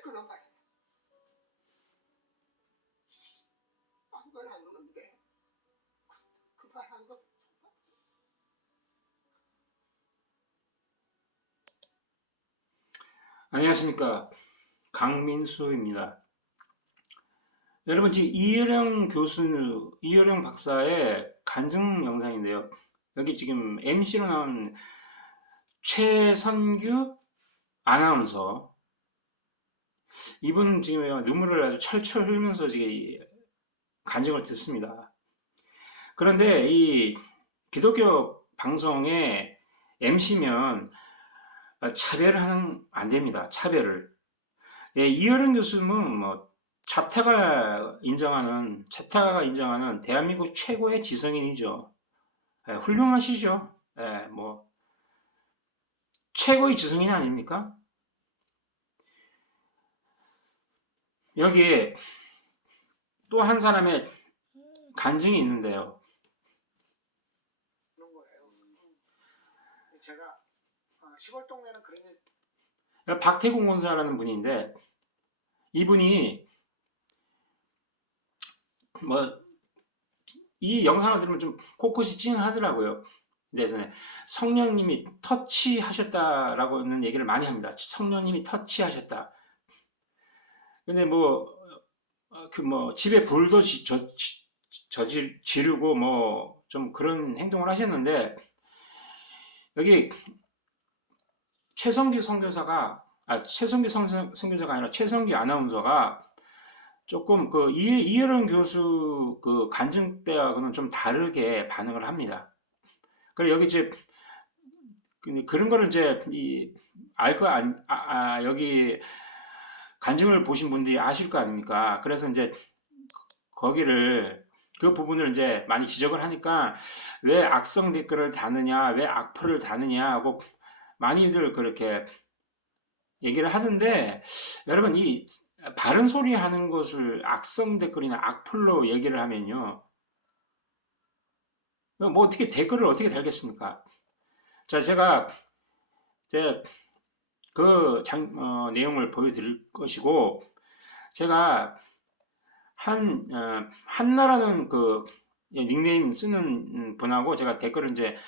끊어봐야 돼. 딴 건 안 오는데 그 말 한 거. 안녕하십니까, 강민수입니다. 여러분, 지금 이효령 박사의 간증 영상인데요. 여기 지금 MC로 나온 최선규 아나운서, 이분 지금 눈물을 아주 철철 흘리면서 지금 간증을 듣습니다. 그런데 이 기독교 방송의 MC면 차별을 하면 안 됩니다. 차별을. 예, 이효령 교수는 뭐 자타가 인정하는 대한민국 최고의 지성인이죠. 예, 훌륭하시죠. 예, 뭐 최고의 지성인 아닙니까? 여기에 또 한 사람의 간증이 있는데요. 그런 거예요. 제가 시골 동네는 그런 박태공 권사라는 분인데, 이분이 뭐 이 영상을 들으면 좀 코끝이 찡하더라고요. 그래서 성령님이 터치하셨다라고는 얘기를 많이 합니다. 성령님이 터치하셨다. 근데 집에 불도 지르고 뭐 좀 그런 행동을 하셨는데, 여기 최성규 선교사가 아니라 최성규 아나운서가 조금 그 이혜령 교수 그 간증 때하고는 좀 다르게 반응을 합니다. 그리고 여기 이제 그런 거를 이제 여기 간증을 보신 분들이 아실 거 아닙니까? 그래서 이제 그 부분을 이제 많이 지적을 하니까, 왜 악성 댓글을 다느냐, 왜 악플을 다느냐 하고 많이들 그렇게 얘기를 하던데, 여러분, 이 바른 소리 하는 것을 악성 댓글이나 악플로 얘기를 하면요, 뭐 어떻게 댓글을 어떻게 달겠습니까? 자, 제가 그 내용을 보여드릴 것이고, 제가 한나라는 그 닉네임 쓰는 분하고 제가 댓글을 이제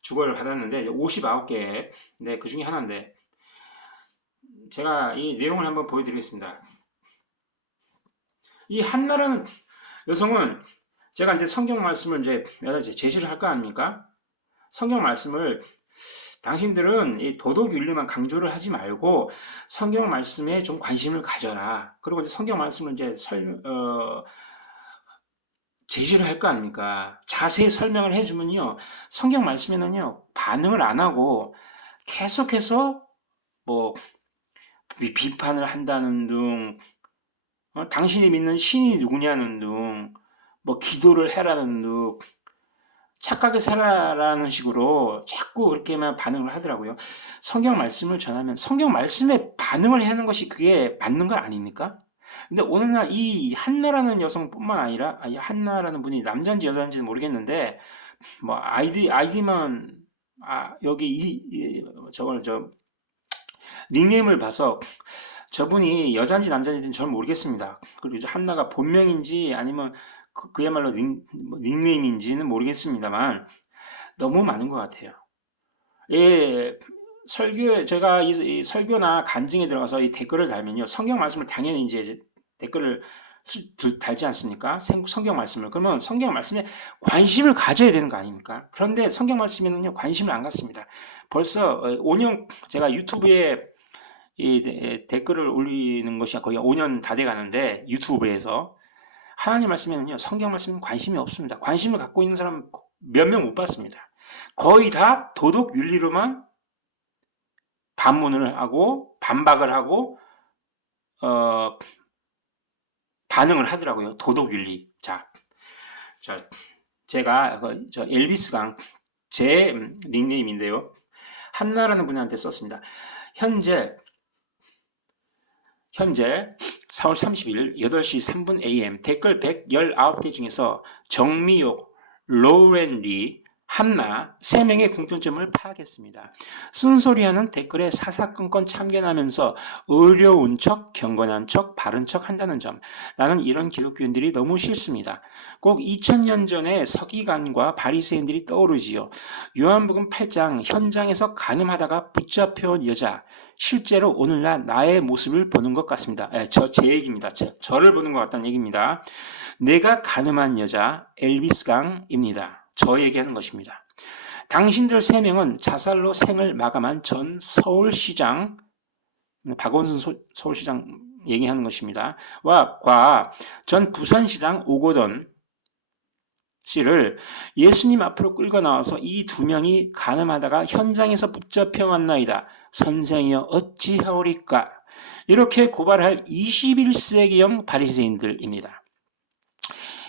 주고를 받았는데, 59개, 네, 그 중에 하나인데, 제가 이 내용을 한번 보여드리겠습니다. 이 한나라는 여성은, 제가 이제 성경 말씀을 이제 제시를 할 거 아닙니까? 성경 말씀을 당신들은 이 도덕 윤리만 강조를 하지 말고 성경 말씀에 좀 관심을 가져라. 그리고 이제 성경 말씀을 이제 제시를 할 거 아닙니까? 자세히 설명을 해주면요, 성경 말씀에는요 반응을 안 하고 계속해서 뭐 비판을 한다는 등, 당신이 믿는 신이 누구냐는 등, 뭐 기도를 해라는 등, 착하게 살아라는 식으로 자꾸 그렇게만 반응을 하더라고요. 성경 말씀을 전하면 성경 말씀에 반응을 하는 것이 그게 맞는 거 아닙니까? 근데 오늘날 이 한나라는 여성뿐만 아니라, 한나라는 분이 남자인지 여자인지는 모르겠는데, 뭐 아이디만 여기 저걸 닉네임을 봐서 저분이 여자인지 남자인지는 잘 모르겠습니다. 그리고 이제 한나가 본명인지 아니면 그야말로 닉네임인지는 모르겠습니다만, 너무 많은 것 같아요. 예, 제가 이 설교나 간증에 들어가서 이 댓글을 달면요, 성경 말씀을 당연히 이제 댓글을 달지 않습니까? 성경 말씀을. 그러면 성경 말씀에 관심을 가져야 되는 거 아닙니까? 그런데 성경 말씀에는요, 관심을 안 갖습니다. 벌써 5년, 제가 유튜브에 이 댓글을 올리는 것이 거의 5년 다 돼 가는데, 유튜브에서 하나님 말씀에는요, 성경 말씀은 관심이 없습니다. 관심을 갖고 있는 사람 몇 명 못 봤습니다. 거의 다 도덕 윤리로만 반문을 하고 반박을 하고 반응을 하더라고요. 도덕 윤리. 자, 제가 엘비스 강 제 닉네임인데요, 한나라는 분한테 썼습니다. 현재 4월 30일 8시 3분 AM 댓글 119개 중에서 정미욕, 로렌리, 한나 3명의 공통점을 파악했습니다. 쓴소리하는 댓글에 사사건건 참견하면서 어려운 척, 경건한 척, 바른 척 한다는 점. 나는 이런 기독교인들이 너무 싫습니다. 꼭 2000년 전의 서기관과 바리새인들이 떠오르지요. 요한복음 8장 현장에서 간음하다가 붙잡혀온 여자. 실제로 오늘날 나의 모습을 보는 것 같습니다. 제 얘기입니다. 저를 보는 것 같다는 얘기입니다. 내가 간음한 여자 엘비스 강입니다. 저 얘기하는 것입니다. 당신들 3명은 자살로 생을 마감한 전 서울시장, 박원순 서울시장 얘기하는 것입니다. 과 전 부산시장 오거돈 씨를 예수님 앞으로 끌고 나와서 이 2명이 간음하다가 현장에서 붙잡혀 왔나이다. 선생이여 어찌하오리까? 이렇게 고발할 21세기형 바리새인들입니다.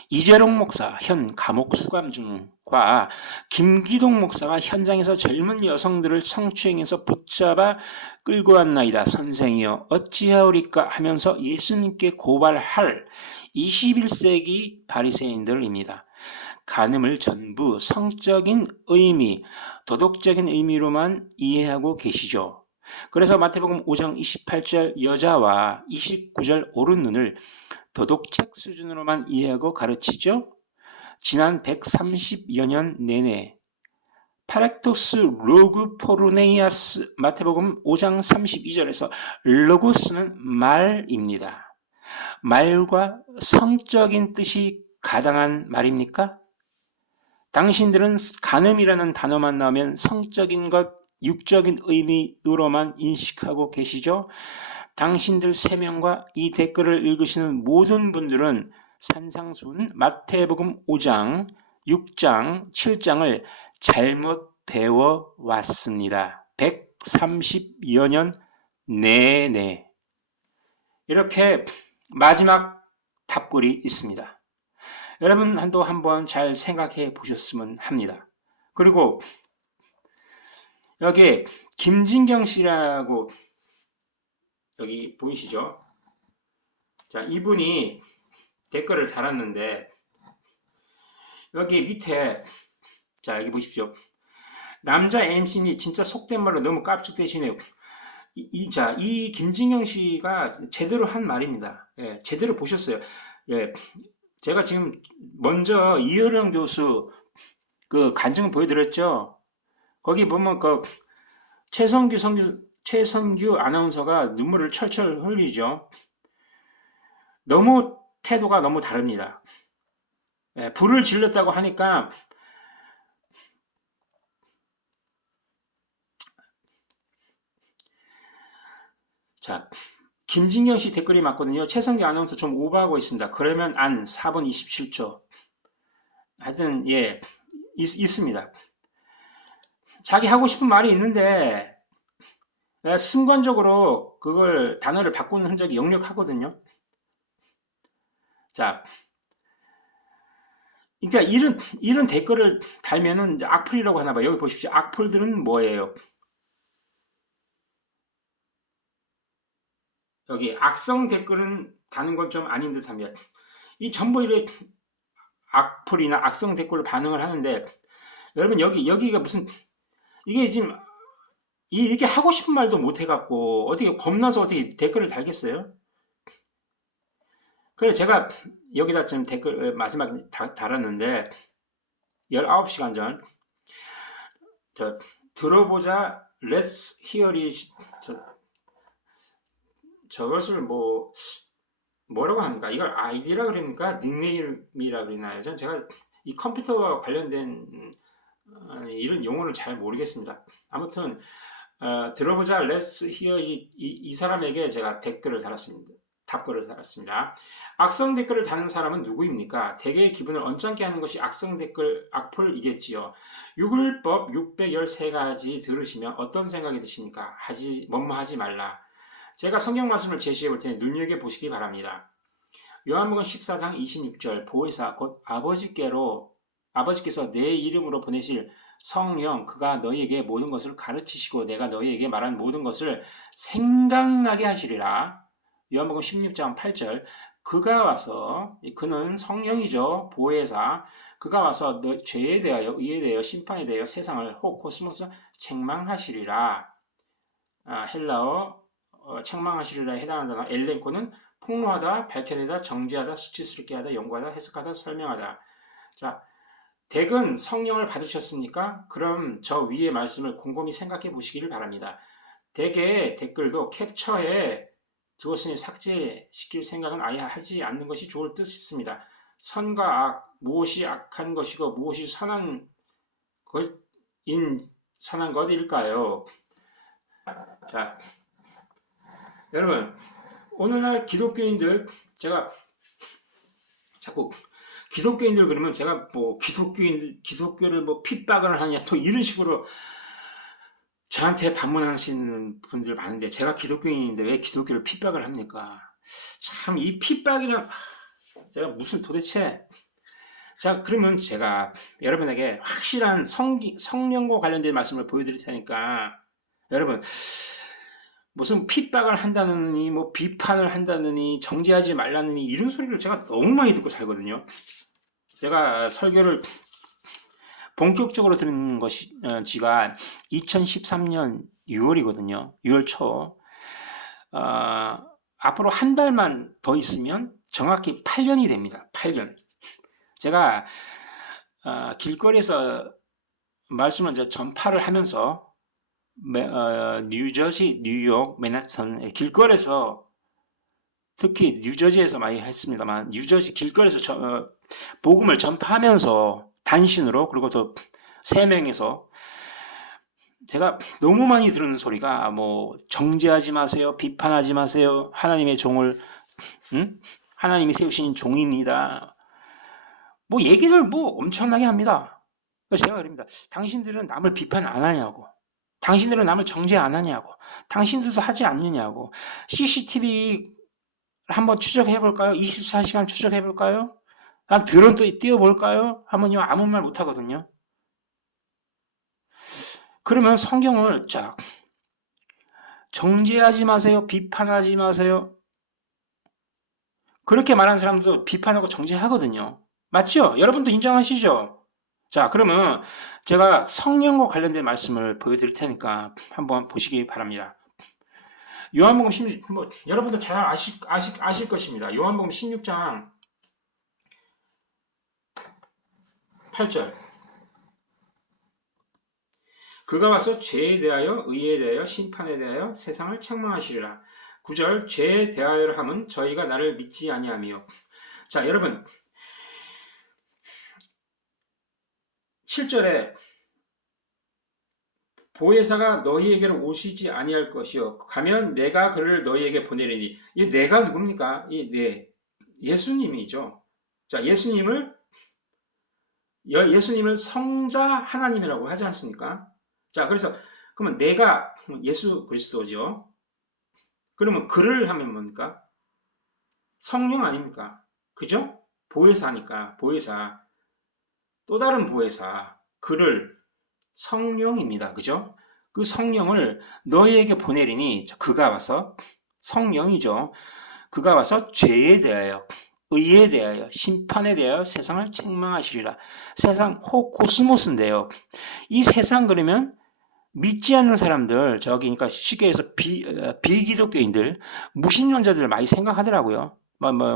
이재롱 목사 현 감옥 수감 중과 김기동 목사가 현장에서 젊은 여성들을 성추행해서 붙잡아 끌고 왔나이다. 선생이여 어찌하오리까 하면서 예수님께 고발할 21세기 바리새인들입니다. 간음을 전부 성적인 의미, 도덕적인 의미로만 이해하고 계시죠. 그래서 마태복음 5장 28절 여자와 29절 오른 눈을 도덕책 수준으로만 이해하고 가르치죠. 지난 130여 년 내내 파렉토스 로그 포르네이아스 마태복음 5장 32절에서 로고스는 말입니다. 말과 성적인 뜻이 가당한 말입니까? 당신들은 간음이라는 단어만 나오면 성적인 것, 육적인 의미로만 인식하고 계시죠? 당신들 3명과 이 댓글을 읽으시는 모든 분들은 산상순 마태복음 5장, 6장, 7장을 잘못 배워왔습니다. 130여 년 내내. 이렇게 마지막 답글이 있습니다. 여러분 한번 잘 생각해 보셨으면 합니다. 그리고 여기 김진경 씨라고 여기 보이시죠? 자, 이분이 댓글을 달았는데 여기 밑에 자, 여기 보십시오. 남자 MC니 진짜 속된 말로 너무 깝죽대시네요. 이 김진경 씨가 제대로 한 말입니다. 예, 제대로 보셨어요. 예, 제가 지금 먼저 이효령 교수 그 간증을 보여드렸죠. 거기 보면 그 최선규 아나운서가 눈물을 철철 흘리죠. 너무 태도가 너무 다릅니다. 예, 불을 질렀다고 하니까 자, 김진경 씨 댓글이 맞거든요. 최성규 아나운서 좀 오버하고 있습니다. 그러면 안 4분 27초. 하여튼 예 있습니다. 자기 하고 싶은 말이 있는데 순간적으로 그걸 단어를 바꾸는 흔적이 역력하거든요. 자, 그러니까 이런 댓글을 달면은 악플이라고 하나 봐. 여기 보십시오. 악플들은 뭐예요? 여기 악성 댓글은 다는 건 좀 아닌 듯합니다. 이 전부 이래 악플이나 악성 댓글로 반응을 하는데 여러분 여기가 무슨 이게 지금 이게 하고 싶은 말도 못 해갖고 어떻게 겁나서 어떻게 댓글을 달겠어요? 그래서 제가 여기다 지금 댓글 마지막에 달았는데 19시간 전 들어보자 Let's hear it 저것을 뭐라고 합니까? 이걸 아이디라 그럽니까? 닉네임이라 그러나요? 제가 이 컴퓨터와 관련된 이런 용어를 잘 모르겠습니다. 아무튼 들어보자 Let's hear 이 사람에게 제가 답글을 달았습니다. 악성 댓글을 다는 사람은 누구입니까? 대개의 기분을 언짢게 하는 것이 악성 댓글 악플이겠지요. 유글법 613가지 들으시면 어떤 생각이 드십니까? 뭐뭐하지 말라. 제가 성경 말씀을 제시해 볼 테니 눈여겨보시기 바랍니다. 요한복음 14장 26절 보혜사 곧 아버지께서 내 이름으로 보내실 성령 그가 너희에게 모든 것을 가르치시고 내가 너희에게 말한 모든 것을 생각나게 하시리라. 요한복음 16장 8절 그가 와서, 그는 성령이죠. 보혜사. 그가 와서 너 죄에 대하여, 의에 대하여, 심판에 대하여 세상을 코스모스 책망하시리라. 헬라어 책망하시리라에 해당하는 단어 엘렌코는 폭로하다, 밝혀내다, 정죄하다, 수치스럽게 하다, 연구하다, 해석하다, 설명하다. 자, 댁은 성령을 받으셨습니까? 그럼 저 위의 말씀을 곰곰이 생각해 보시기를 바랍니다. 댁의 댓글도 캡처해 두었으니 삭제시킬 생각은 아예 하지 않는 것이 좋을 듯 싶습니다. 선과 악, 무엇이 악한 것이고 무엇이 선한 것일까요? 자, 여러분, 오늘날 기독교인들, 제가 자꾸 기독교인들 그러면 제가 뭐 기독교를 뭐 핍박을 하냐 또 이런 식으로 저한테 반문하시는 분들 많은데, 제가 기독교인인데 왜 기독교를 핍박을 합니까? 참 이 핍박이란 제가 무슨 도대체. 자, 그러면 제가 여러분에게 확실한 성령과 관련된 말씀을 보여드릴 테니까, 여러분 무슨 핍박을 한다느니 뭐 비판을 한다느니 정죄하지 말라느니 이런 소리를 제가 너무 많이 듣고 살거든요. 제가 설교를 본격적으로 들은 지가 2013년 6월이거든요. 6월 초. 앞으로 한 달만 더 있으면 정확히 8년이 됩니다. 8년. 제가 길거리에서 말씀을 이제 전파를 하면서 뉴저지, 뉴욕, 맨하튼 길거리에서, 특히 뉴저지에서 많이 했습니다만, 뉴저지 길거리에서 복음을 전파하면서 단신으로, 그리고 또 3명이서 제가 너무 많이 들은 소리가 뭐 정죄하지 마세요, 비판하지 마세요, 하나님의 종을 하나님이 세우신 종입니다. 뭐 얘기를 뭐 엄청나게 합니다. 제가 그럽니다. 당신들은 남을 비판 안 하냐고, 당신들은 남을 정죄 안 하냐고, 당신들도 하지 않느냐고. CCTV 한번 추적해볼까요? 24시간 추적해볼까요? 드론 또 띄워볼까요? 하면요, 아무 말 못하거든요. 그러면 성경을 쫙 정죄하지 마세요, 비판하지 마세요, 그렇게 말하는 사람도 비판하고 정죄하거든요. 맞죠? 여러분도 인정하시죠? 자, 그러면 제가 성령과 관련된 말씀을 보여드릴 테니까 한번 보시기 바랍니다. 요한복음 16, 여러분도 잘 아실 것입니다. 요한복음 16장 8절. 그가 와서 죄에 대하여, 의에 대하여, 심판에 대하여 세상을 책망하시리라. 9절. 죄에 대하여 함은 저희가 나를 믿지 아니하며. 자, 여러분, 7절에 보혜사가 너희에게로 오시지 아니할 것이요 가면 내가 그를 너희에게 보내리니. 이 내가 누굽니까? 예수님이죠. 자, 예수님을 성자 하나님이라고 하지 않습니까? 자, 그래서 그러면 내가 예수 그리스도죠. 그러면 그를 하면 뭡니까? 성령 아닙니까? 그죠? 보혜사니까, 보혜사. 또 다른 보혜사, 그를, 성령입니다. 그죠? 그 성령을 너희에게 보내리니, 그가 와서, 성령이죠. 그가 와서 죄에 대하여, 의에 대하여, 심판에 대하여 세상을 책망하시리라. 세상, 코스모스인데요. 이 세상 그러면 믿지 않는 사람들, 그러니까 쉽게 해서 비기독교인들, 무신론자들 많이 생각하더라고요.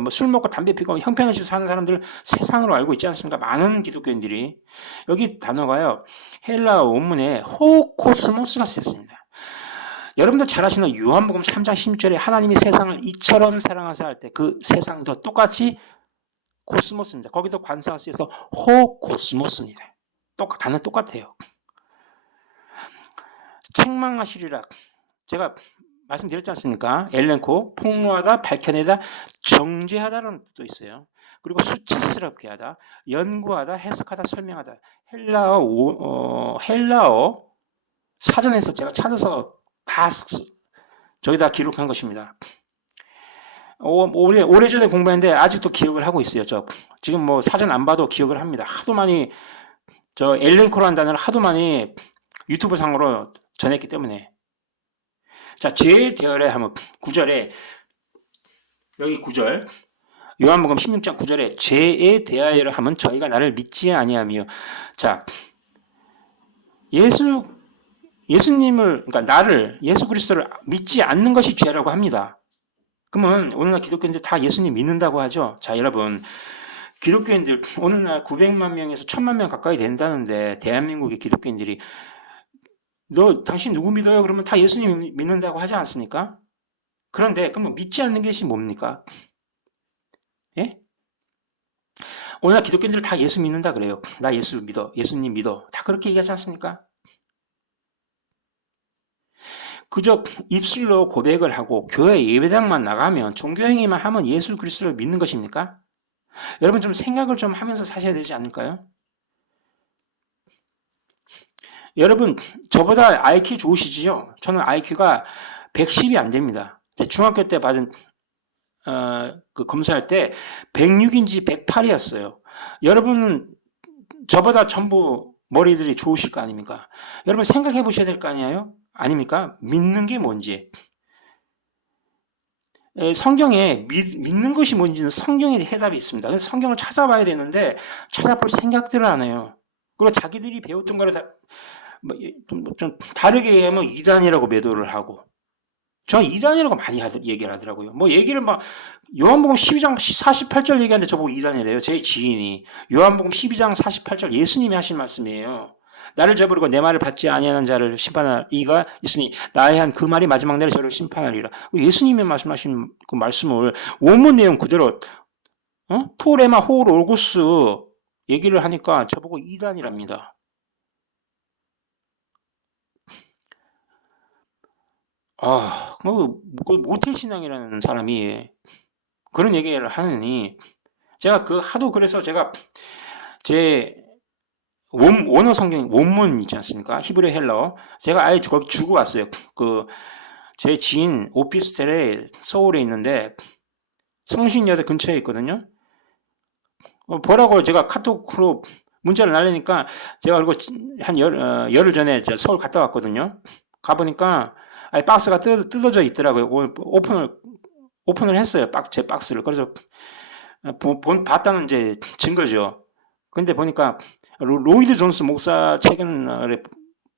술 먹고 담배 피고 형편없이 사는 사람들 세상으로 알고 있지 않습니까? 많은 기독교인들이. 여기 단어가요, 헬라어 원문에 호코스모스가 쓰였습니다. 여러분들 잘 아시는 요한복음 3장 16절에 하나님이 세상을 이처럼 사랑하사 할 때 그 세상도 똑같이 코스모스입니다. 거기도 관사가 쓰여서 호코스모스입니다. 단어 똑같아요. 책망하시리라. 제가 말씀드렸지 않습니까? 엘렌코, 폭로하다, 밝혀내다, 정죄하다라는 뜻도 있어요. 그리고 수치스럽게 하다, 연구하다, 해석하다, 설명하다. 헬라어 사전에서 제가 찾아서 다 저기다 기록한 것입니다. 오래전에 공부했는데 아직도 기억을 하고 있어요. 지금 뭐 사전 안 봐도 기억을 합니다. 하도 많이 엘렌코라는 단어를 하도 많이 유튜브 상으로 전했기 때문에. 자, 죄에 대하여 하면 9절에, 여기 9절, 요한복음 16장 9절에 죄에 대하여를 하면 저희가 나를 믿지 아니하며. 자, 예수님을, 그러니까 나를, 예수 그리스도를 믿지 않는 것이 죄라고 합니다. 그러면 오늘날 기독교인들 다 예수님 믿는다고 하죠. 자, 여러분, 기독교인들 오늘날 900만 명에서 1000만 명 가까이 된다는데 대한민국의 기독교인들이 당신 누구 믿어요? 그러면 다 예수님 믿는다고 하지 않습니까? 그런데 그러면 믿지 않는 것이 뭡니까? 예? 오늘날 기독교인들 다 예수 믿는다 그래요. 나 예수 믿어. 예수님 믿어. 다 그렇게 얘기하지 않습니까? 그저 입술로 고백을 하고 교회 예배당만 나가면 종교행위만 하면 예수 그리스도를 믿는 것입니까? 여러분 좀 생각을 좀 하면서 사셔야 되지 않을까요? 여러분 저보다 IQ 좋으시지요? 저는 IQ가 110이 안 됩니다. 중학교 때 받은 그 검사할 때 106인지 108이었어요. 여러분은 저보다 전부 머리들이 좋으실 거 아닙니까? 여러분 생각해 보셔야 될 거 아니에요? 아닙니까? 믿는 게 뭔지. 성경에 믿는 것이 뭔지는 성경에 해답이 있습니다. 그래서 성경을 찾아봐야 되는데 찾아볼 생각들을 안 해요. 그리고 자기들이 배웠던 거를 좀 다르게 하면 이단이라고 매도를 하고. 저는 이단이라고 많이 얘기를 하더라고요. 얘기를 요한복음 12장 48절 얘기하는데 저보고 이단이래요. 제 지인이. 요한복음 12장 48절 예수님이 하신 말씀이에요. 나를 저버리고 내 말을 받지 아니하는 자를 심판할 이가 있으니 나에 한 그 말이 마지막 날에 저를 심판하리라. 예수님이 말씀하신 그 말씀을 원문 내용 그대로 토레마 호로고스 얘기를 하니까 저보고 이단이랍니다. 그 모태신앙이라는 사람이 그런 얘기를 하느니 제가 하도 그래서 제가 제 원어 성경 원문 있지 않습니까? 히브리 헬러 제가 아예 거기 주고 왔어요. 제 지인 오피스텔에 서울에 있는데 성신여대 근처에 있거든요. 보라고 제가 카톡으로 문자를 날리니까 제가 그리고 한 열흘 전에 제가 서울 갔다 왔거든요. 가보니까 아예 박스가 뜯어져 있더라고요. 오픈을 했어요. 제 박스를. 그래서 봤다는 이제 증거죠. 근데 보니까 로이드 존스 목사 책은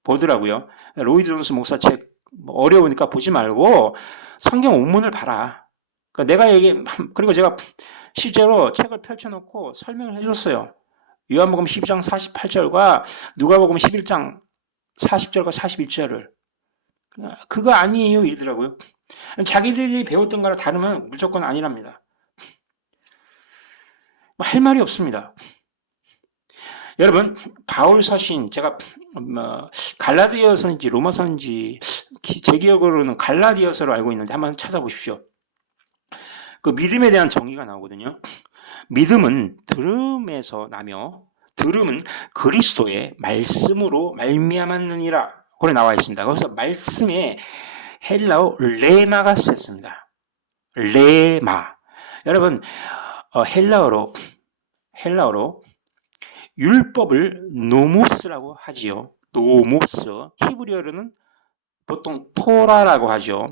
보더라고요. 로이드 존스 목사 책 어려우니까 보지 말고 성경 원문을 봐라. 그러니까 그리고 제가 실제로 책을 펼쳐놓고 설명을 해줬어요. 요한복음 12장 48절과 누가복음 11장 40절과 41절을. 그거 아니에요 이러더라고요. 자기들이 배웠던 거랑 다르면 무조건 아니랍니다. 할 말이 없습니다. 여러분 바울 서신 제가 갈라디아서인지 로마서인지 제 기억으로는 갈라디아서로 알고 있는데 한번 찾아보십시오. 그 믿음에 대한 정의가 나오거든요. 믿음은 들음에서 나며 들음은 그리스도의 말씀으로 말미암았느니라. 그래 나와 있습니다. 거기서 말씀에 헬라어 레마가 쓰였습니다. 레마. 여러분 헬라어로 율법을 노모스라고 하지요. 노모스. 히브리어로는 보통 토라라고 하죠.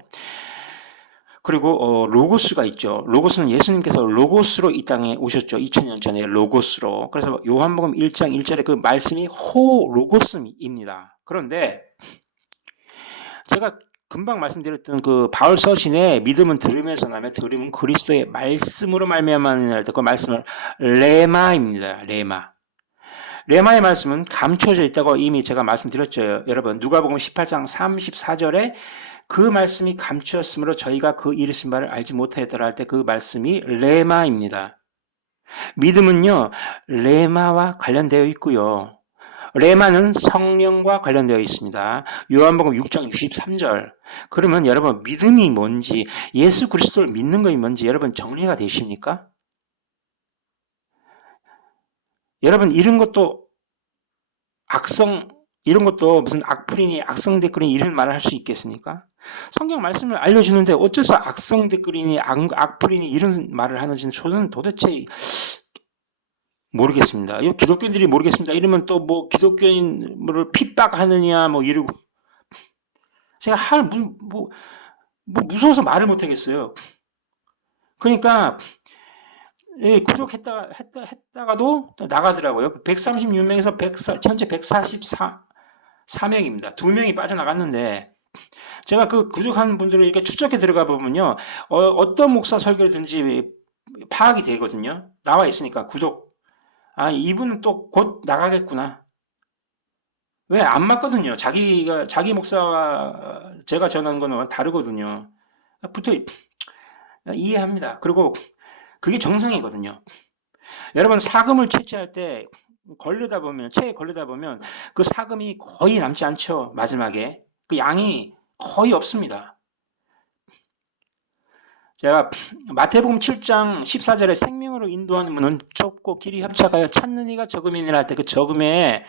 그리고 로고스가 있죠. 로고스는 예수님께서 로고스로 이 땅에 오셨죠. 2000년 전에 로고스로. 그래서 요한복음 1장 1절에 그 말씀이 로고스입니다. 그런데 제가 금방 말씀드렸던 그 바울 서신에 믿음은 들음에서 나며 들음은 그리스도의 말씀으로 말미암았느니라 할 때 그 말씀을 레마입니다. 레마의 말씀은 감춰져 있다고 이미 제가 말씀드렸죠. 여러분 누가복음 18장 34절에 그 말씀이 감추었으므로 저희가 그 이르신 바를 알지 못하였더라 할 때 그 말씀이 레마입니다. 믿음은요 레마와 관련되어 있고요. 레마는 성령과 관련되어 있습니다. 요한복음 6장 63절. 그러면 여러분 믿음이 뭔지 예수 그리스도를 믿는 것이 뭔지 여러분 정리가 되십니까? 여러분 이런 것도 무슨 악플이니 악성 댓글이니 이런 말을 할 수 있겠습니까? 성경 말씀을 알려주는데 어째서 악성 댓글이니 악플이니 이런 말을 하는지는 저는 도대체 모르겠습니다. 기독교인들이 모르겠습니다. 이러면 또 기독교인을 핍박하느냐 이러고 제가 무서워서 말을 못 하겠어요. 그러니까 구독했다가도 또 나가더라고요. 136명에서 현재 144명입니다. 2명이 빠져나갔는데, 제가 그 구독하는 분들을 이렇게 추적해 들어가 보면요, 어떤 목사 설교든지 파악이 되거든요. 나와 있으니까 구독. 아, 이분은 또 곧 나가겠구나. 왜? 안 맞거든요. 자기 목사와 제가 전하는 거는 다르거든요. 부터 이해합니다. 그리고 그게 정상이거든요. 여러분, 사금을 채취할 때 체에 걸르다 보면 그 사금이 거의 남지 않죠. 마지막에. 그 양이 거의 없습니다. 제가 마태복음 7장 14절에 생명으로 인도하는 문은 좁고 길이 협착하여 찾는 이가 적음이니라 할 때 그 적음에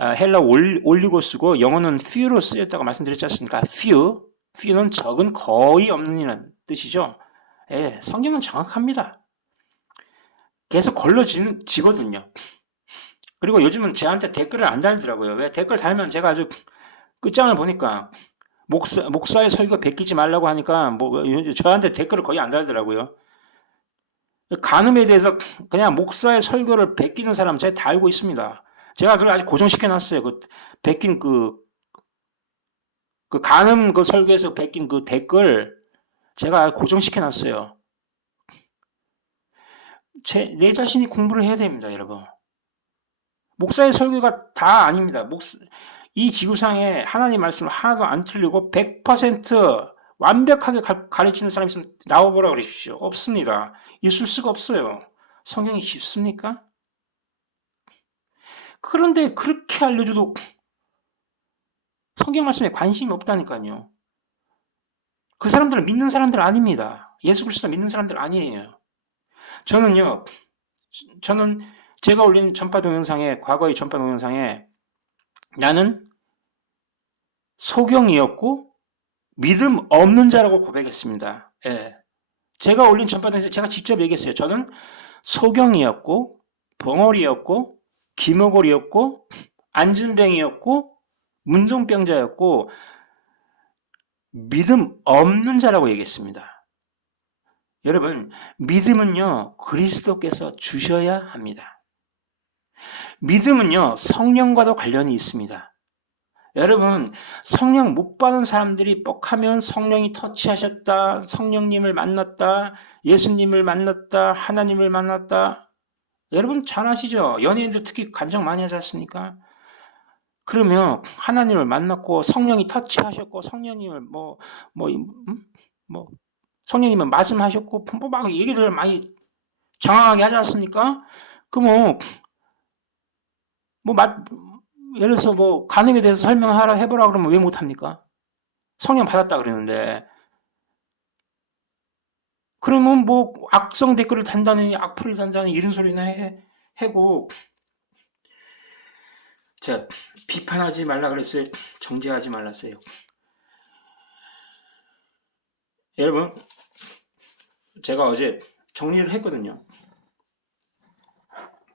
헬라 올리고스고 영어는 few로 쓰였다고 말씀드렸지 않습니까? few는 적은 거의 없는 이라는 뜻이죠. 예, 성경은 정확합니다. 계속 걸러지거든요. 그리고 요즘은 저한테 댓글을 안 달더라고요. 왜? 댓글 달면 제가 아주 끝장을 보니까 목사의 설교 베끼지 말라고 하니까 저한테 댓글을 거의 안 달더라고요. 간음에 대해서 그냥 목사의 설교를 베끼는 사람 제가 다 알고 있습니다. 제가 그걸 아직 고정시켜놨어요. 베낀 간음 설교에서 베낀 그 댓글 제가 고정시켜놨어요. 내 자신이 공부를 해야 됩니다, 여러분. 목사의 설교가 다 아닙니다. 이 지구상에 하나님 말씀을 하나도 안 틀리고 100% 완벽하게 가르치는 사람이 있으면 나와보라 그러십시오. 없습니다. 있을 수가 없어요. 성경이 쉽습니까? 그런데 그렇게 알려줘도 성경 말씀에 관심이 없다니까요. 그 사람들은 믿는 사람들 아닙니다. 예수 그리스도 믿는 사람들 아니에요. 저는 제가 올린 과거의 전파 동영상에 나는 소경이었고 믿음 없는 자라고 고백했습니다. 예. 제가 올린 전파 동영상에 제가 직접 얘기했어요. 저는 소경이었고 벙어리였고 기머거리였고 안진뱅이였고 문둥병자였고 믿음 없는 자라고 얘기했습니다. 여러분, 믿음은요, 그리스도께서 주셔야 합니다. 믿음은요, 성령과도 관련이 있습니다. 여러분, 성령 못 받은 사람들이 뻑하면 성령이 터치하셨다, 성령님을 만났다, 예수님을 만났다, 하나님을 만났다. 여러분 잘 아시죠? 연예인들 특히 간증 많이 하지 않습니까? 그러면 하나님을 만났고 성령이 터치하셨고 성령님을 성령님은 말씀하셨고 막 얘기를 많이 장황하게 하지 않습니까? 예를 들어서 간음에 대해서 해보라 그러면 왜 못합니까? 성령 받았다 그러는데. 그러면 악성 댓글을 단다느니 악플을 단다느니 이런 소리나 해고. 자, 비판하지 말라 그랬어요? 정죄하지 말랐어요? 여러분, 제가 어제 정리를 했거든요.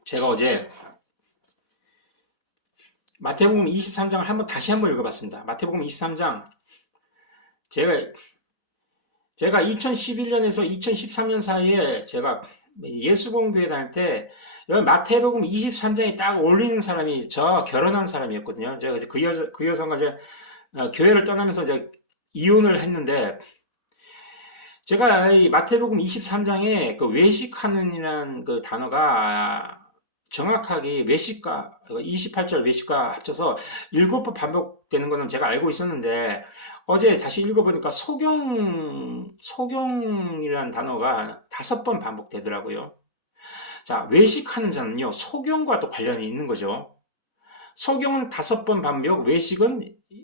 제가 어제 마태복음 23장을 다시 한번 읽어봤습니다. 마태복음 23장 제가 2011년에서 2013년 사이에 제가 예수공교회 다닐 때 마태복음 23장에 딱 올리는 사람이 저 결혼한 사람이었거든요. 제가 그 여성과 이제 교회를 떠나면서 이제 이혼을 했는데 제가 이 마태복음 23장에 그 외식하는이라는 그 단어가 정확하게 외식과 28절 외식과 합쳐서 7번 반복되는 거는 제가 알고 있었는데 어제 다시 읽어보니까 소경이라는 단어가 5번 반복되더라고요. 자, 외식하는 자는요, 소경과 또 관련이 있는 거죠. 소경은 5번 반복, 외식은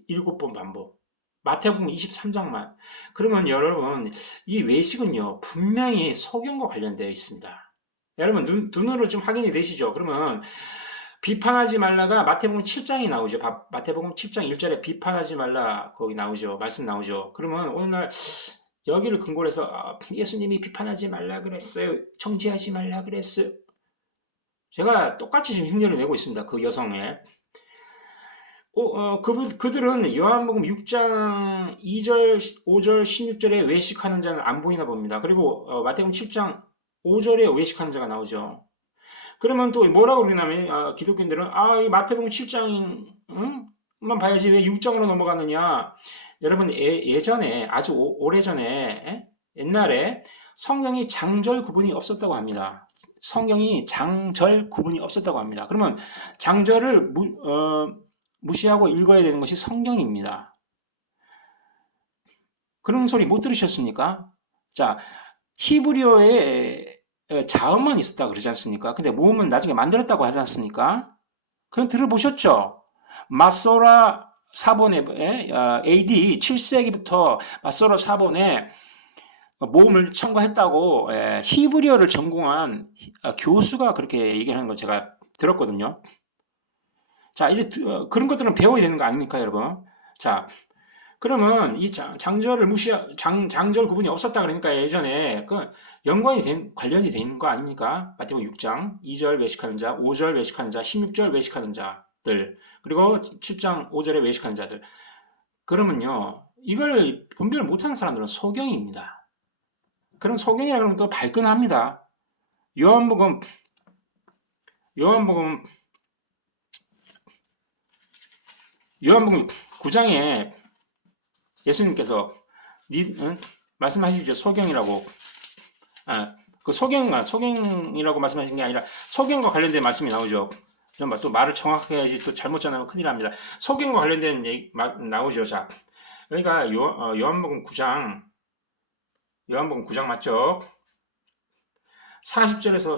7번 반복. 마태복음 23장만. 그러면 여러분, 이 외식은요, 분명히 소경과 관련되어 있습니다. 여러분, 눈으로 좀 확인이 되시죠? 그러면, 비판하지 말라가 마태복음 7장이 나오죠. 마태복음 7장 1절에 비판하지 말라 거기 나오죠. 말씀 나오죠. 그러면 오늘날 여기를 근거로 해서 예수님이 비판하지 말라 그랬어요. 정죄하지 말라 그랬어요. 제가 똑같이 지금 흉내를 내고 있습니다. 그 여성에. 그들은 요한복음 6장 2절, 5절, 16절에 외식하는 자는 안 보이나 봅니다. 그리고 마태복음 7장 5절에 외식하는 자가 나오죠. 그러면 또 뭐라고 그러냐면 기독교인들은 이 마태복음 7장만 봐야지 왜 6장으로 넘어가느냐. 여러분 예전에 아주 오래전에 옛날에 성경이 장절 구분이 없었다고 합니다. 성경이 장절 구분이 없었다고 합니다. 그러면 장절을 무시하고 읽어야 되는 것이 성경입니다. 그런 소리 못 들으셨습니까? 자, 히브리어에 자음만 있었다 그러지 않습니까? 근데 모음은 나중에 만들었다고 하지 않습니까? 그건 들어보셨죠? 마소라 사본에 AD 7세기부터 마소라 사본에 모음을 첨가했다고 히브리어를 전공한 교수가 그렇게 얘기하는 걸 제가 들었거든요. 자, 이제 그런 것들은 배워야 되는 거 아닙니까, 여러분? 자, 그러면 이 장절을 장절 구분이 없었다 그러니까 예전에 그 관련이 돼 있는 거 아닙니까? 마태복음 6장 2절 외식하는 자, 5절 외식하는 자, 16절 외식하는 자들, 그리고 7장 5절에 외식하는 자들. 그러면요, 이걸 분별을 못하는 사람들은 소경입니다. 그럼 소경이라 그러면 또 발끈합니다. 요한복음 9장에 예수님께서 말씀하시죠. 소경이라고. 그 소경이라고 말씀하신 게 아니라 소경과 관련된 말씀이 나오죠. 또 말을 정확하게 해야지 또 잘못 전하면 큰일 납니다. 소경과 관련된 얘기 나오죠. 자, 그러니까 요한복음 9장 맞죠? 40절에서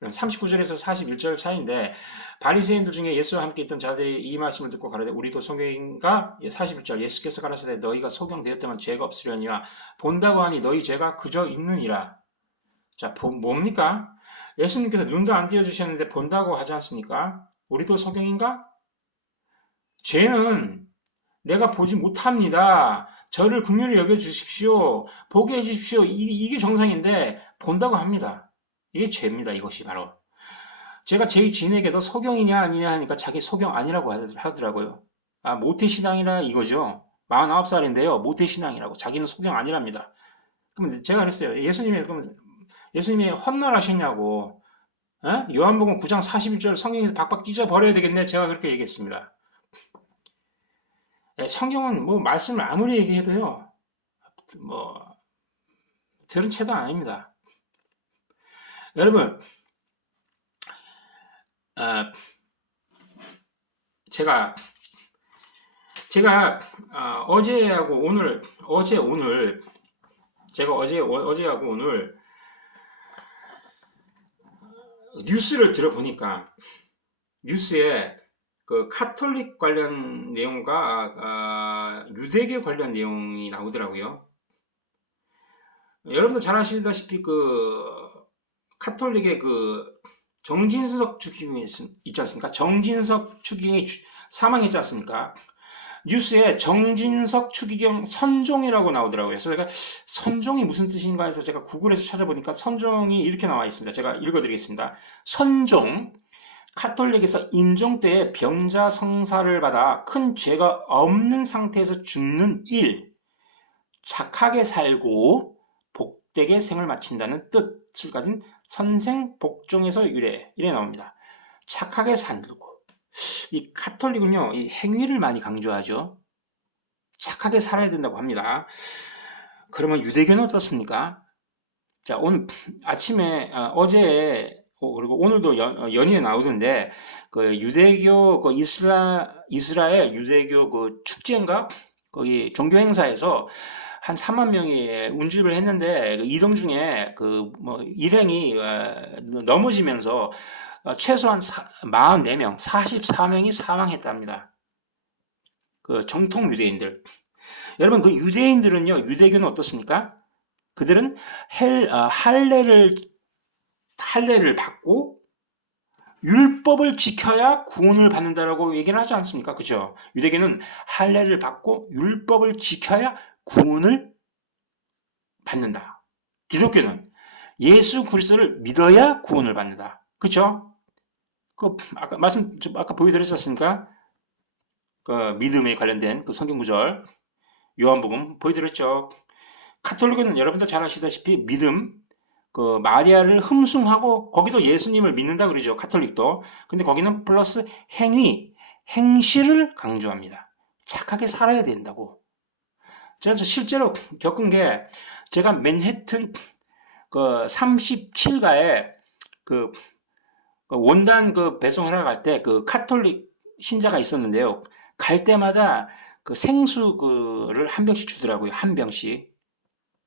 39절에서 41절 차이인데 바리새인들 중에 예수와 함께 있던 자들이 이 말씀을 듣고 가라되 우리도 소경인가? 41절 예수께서 가라사대 너희가 소경되었다면 죄가 없으려니와 본다고 하니 너희 죄가 그저 있느니라. 자, 뭡니까? 예수님께서 눈도 안 띄워주셨는데 본다고 하지 않습니까? 우리도 소경인가? 죄는 내가 보지 못합니다. 저를 긍휼히 여겨주십시오. 보게 해주십시오. 이게 정상인데 본다고 합니다. 이게 죄입니다. 이것이 바로. 제가 제 지인에게 너 소경이냐 아니냐 하니까 자기 소경 아니라고 하더라고요. 모태신앙이라 이거죠. 49살인데요. 모태신앙이라고. 자기는 소경 아니랍니다. 그럼 제가 그랬어요. 예수님이 헛말하셨냐고. 요한복음 9장 41절 성경에서 박박 찢어버려야 되겠네. 제가 그렇게 얘기했습니다. 성경은 뭐 말씀을 아무리 얘기해도요. 들은 채도 아닙니다. 여러분, 제가 어제하고 오늘 뉴스를 들어보니까 뉴스에 그 카톨릭 관련 내용과 유대교 관련 내용이 나오더라고요. 여러분도 잘 아시다시피 그 카톨릭의 그 정진석 추기경이 있지 않습니까? 정진석 추기경이 사망했지 않습니까? 뉴스에 정진석 추기경 선종이라고 나오더라고요. 그래서 제가 선종이 무슨 뜻인가 해서 제가 구글에서 찾아보니까 선종이 이렇게 나와 있습니다. 제가 읽어드리겠습니다. 선종, 카톨릭에서 임종 때에 병자 성사를 받아 큰 죄가 없는 상태에서 죽는 일, 착하게 살고 복되게 생을 마친다는 뜻을 가진 선생복종에서 이래 나옵니다. 착하게 살고. 이 카톨릭은요, 이 행위를 많이 강조하죠. 착하게 살아야 된다고 합니다. 그러면 유대교는 어떻습니까? 자, 오늘 아침에 어제 그리고 오늘도 연휴에 나오던데 그 유대교 그 이스라엘 유대교 그 축제인가 거기 종교 행사에서 한 3만 명이 운집을 했는데 이동 중에 그 뭐 일행이 넘어지면서 최소한 44명, 44명이 사망했답니다. 그 정통 유대인들. 여러분 그 유대인들은요, 유대교는 어떻습니까? 그들은 할례를 받고 율법을 지켜야 구원을 받는다라고 얘기를 하지 않습니까? 그죠? 유대교는 할례를 받고 율법을 지켜야 구원을 받는다. 기독교는 예수 그리스도를 믿어야 구원을 받는다. 그죠? 아까 보여드렸었습니까? 그 믿음에 관련된 그 성경 구절, 요한복음 보여드렸죠. 카톨릭은 여러분도 잘 아시다시피 믿음, 그 마리아를 흠숭하고 거기도 예수님을 믿는다 그러죠. 카톨릭도. 근데 거기는 플러스 행실을 강조합니다. 착하게 살아야 된다고. 그래서 실제로 겪은 게 제가 맨해튼 그 37가에 그 원단 그 배송하러 갈 때 그 카톨릭 신자가 있었는데요. 갈 때마다 그 생수를 한 병씩 주더라고요. 한 병씩.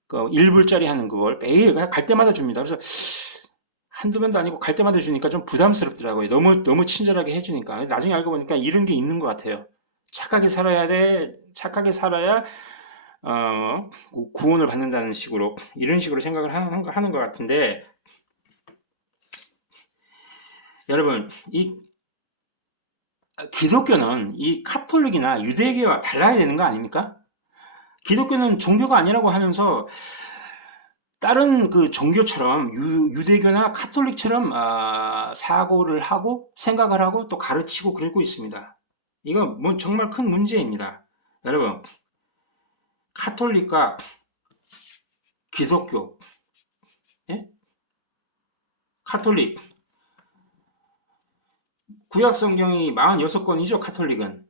그 1불짜리 하는 그걸 매일 갈 때마다 줍니다. 그래서 한두 번도 아니고 갈 때마다 주니까 좀 부담스럽더라고요. 너무 친절하게 해주니까. 나중에 알고 보니까 이런 게 있는 것 같아요. 착하게 살아야 돼. 착하게 살아야 구원을 받는다는 식으로 이런 식으로 생각을 하는 것 같은데 여러분 이 기독교는 이 카톨릭이나 유대교와 달라야 되는 거 아닙니까? 기독교는 종교가 아니라고 하면서 다른 그 종교처럼 유대교나 카톨릭처럼 사고를 하고 생각을 하고 또 가르치고 그러고 있습니다. 이건 뭐 정말 큰 문제입니다. 여러분 카톨릭과 기독교, 예? 카톨릭 구약 성경이 46권이죠. 카톨릭은.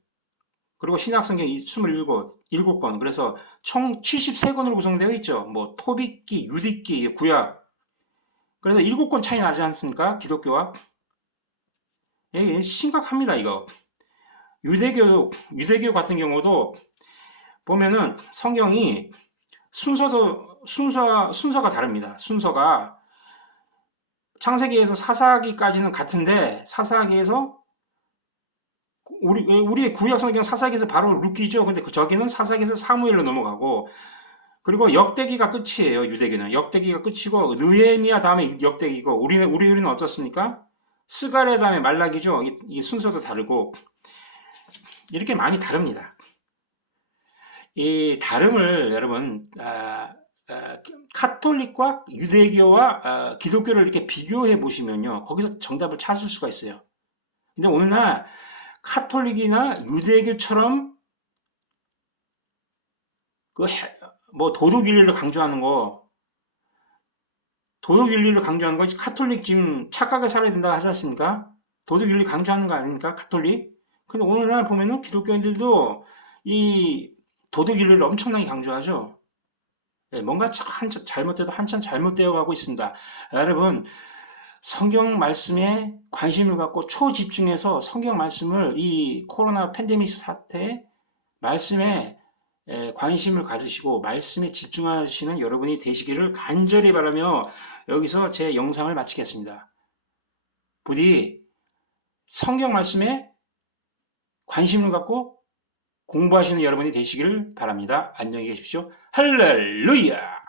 그리고 신약 성경이 27권. 그래서 총 73권으로 구성되어 있죠. 뭐 토빗기, 유디기, 구약. 그래서 7권 차이 나지 않습니까? 기독교와. 예, 심각합니다, 이거. 유대교 같은 경우도 보면은 성경이 순서가 다릅니다. 순서가 창세기에서 사사기까지는 같은데 사사기에서 우리의 구약 성경 사사기에서 바로 루키죠. 근데 저기는 사사기에서 사무엘로 넘어가고 그리고 역대기가 끝이에요. 유대교는 역대기가 끝이고 느헤미야 다음에 역대기고 우리는 어떻습니까? 스가랴 다음에 말라기죠. 이 순서도 다르고 이렇게 많이 다릅니다. 이 다름을 여러분 카톨릭과 유대교와 기독교를 이렇게 비교해 보시면요. 거기서 정답을 찾을 수가 있어요. 근데 오늘날 카톨릭이나 유대교처럼 뭐 도덕윤리를 강조하는 거 카톨릭 지금 착하게 살아야 된다고 하지 않습니까? 도덕윤리 강조하는 거 아닙니까? 카톨릭? 근데 오늘날 보면은 기독교인들도 이 도덕윤리를 엄청나게 강조하죠. 네, 뭔가 한참 잘못돼도 한참 잘못되어 가고 있습니다. 여러분, 성경 말씀에 관심을 갖고 초집중해서 성경 말씀을 이 코로나 팬데믹 사태에 말씀에 관심을 가지시고 말씀에 집중하시는 여러분이 되시기를 간절히 바라며 여기서 제 영상을 마치겠습니다. 부디 성경 말씀에 관심을 갖고 공부하시는 여러분이 되시기를 바랍니다. 안녕히 계십시오. 할렐루야!